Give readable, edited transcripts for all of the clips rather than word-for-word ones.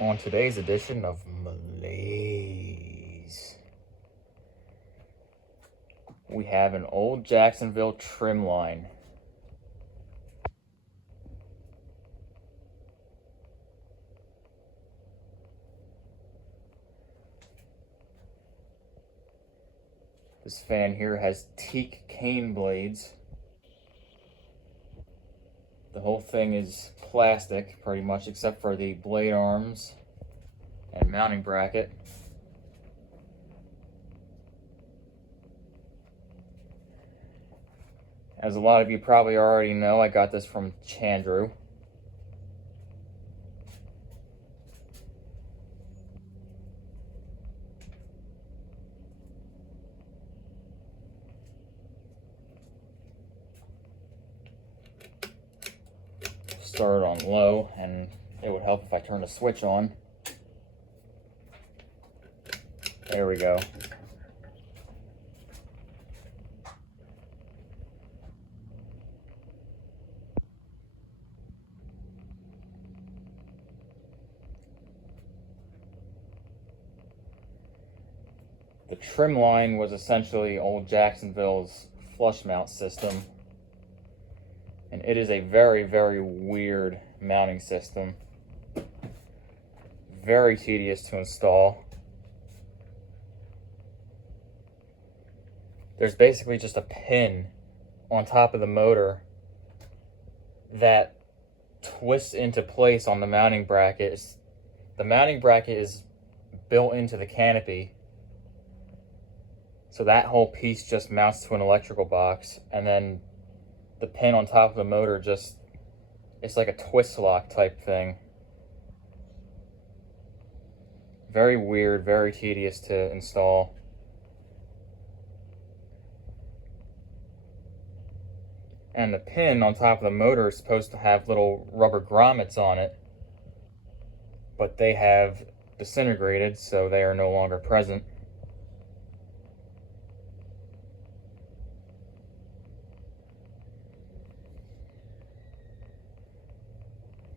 On today's edition of Malaise, we have an old Jacksonville Trimline. This fan here has teak cane blades. The whole thing is plastic, pretty much, except for the blade arms and mounting bracket. As a lot of you probably already know, I got this from Chandru. Start on low, and it would help if I turn the switch on. There we go. The Trimline was essentially old Jacksonville's flush mount system. And it is a very, very weird mounting system. Very tedious to install. There's basically just a pin on top of the motor that twists into place on the mounting bracket. The mounting bracket is built into the canopy. So that whole piece just mounts to an electrical box, and then the pin on top of the motor it's like a twist lock type thing. Very weird, very tedious to install. And the pin on top of the motor is supposed to have little rubber grommets on it, but they have disintegrated, so they are no longer present.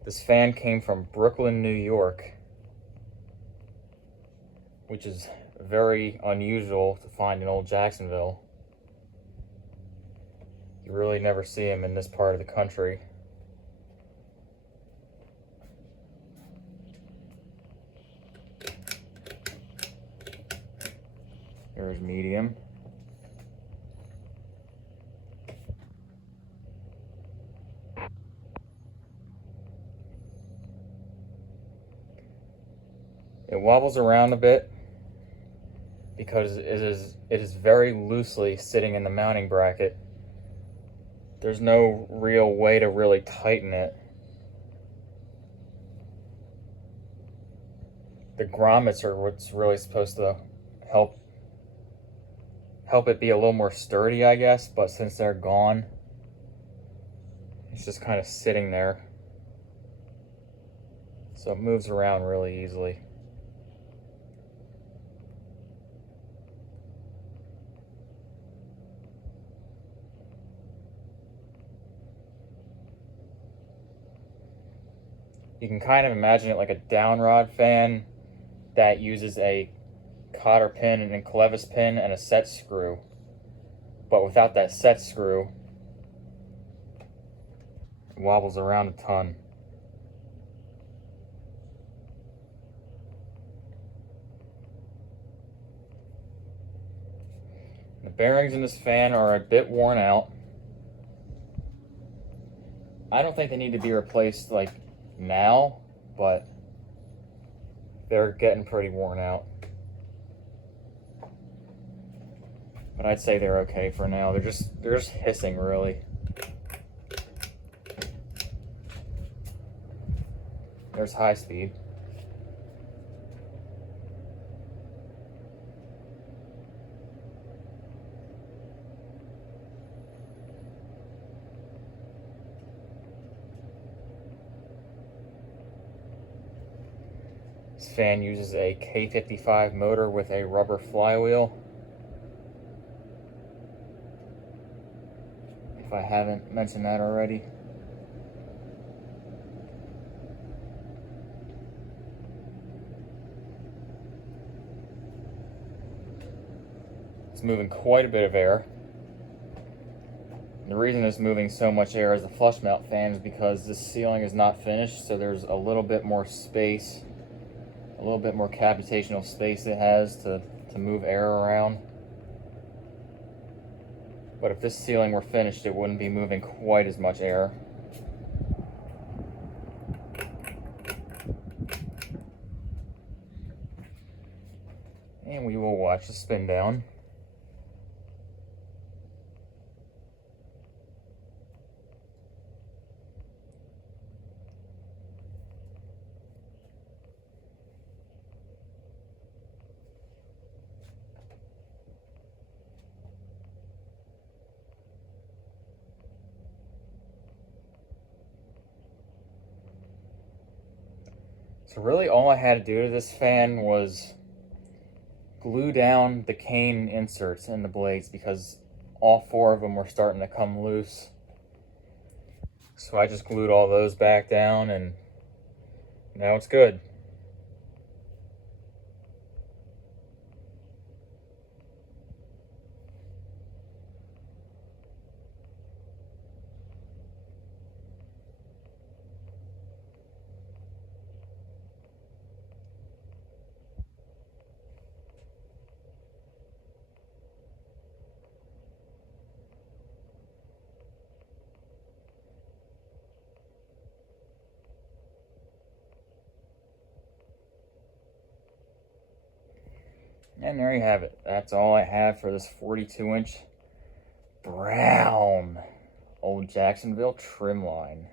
This fan came from Brooklyn, New York, which is very unusual to find in old Jacksonville. You really never see them in this part of the country. Here's medium. It wobbles around a bit because it is very loosely sitting in the mounting bracket. There's no real way to really tighten it. The grommets are what's really supposed to help it be a little more sturdy, I guess, but since they're gone, it's just kind of sitting there. So it moves around really easily. You can kind of imagine it like a downrod fan that uses a cotter pin and a clevis pin and a set screw. But without that set screw, it wobbles around a ton. The bearings in this fan are a bit worn out. I don't think they need to be replaced like now, but they're getting pretty worn out. But I'd say they're okay for now. They're just hissing, really. There's high speed. This fan uses a K55 motor with a rubber flywheel. If I haven't mentioned that already. It's moving quite a bit of air. The reason it's moving so much air as a flush mount fan is because this ceiling is not finished, so there's a little bit more space, a little bit more computational space it has to move air around. But if this ceiling were finished, it wouldn't be moving quite as much air. And we will watch the spin down. So really all I had to do to this fan was glue down the cane inserts in the blades because all 4 of them were starting to come loose. So I just glued all those back down and now it's good. And there you have it. That's all I have for this 42-inch brown old Jacksonville Trimline.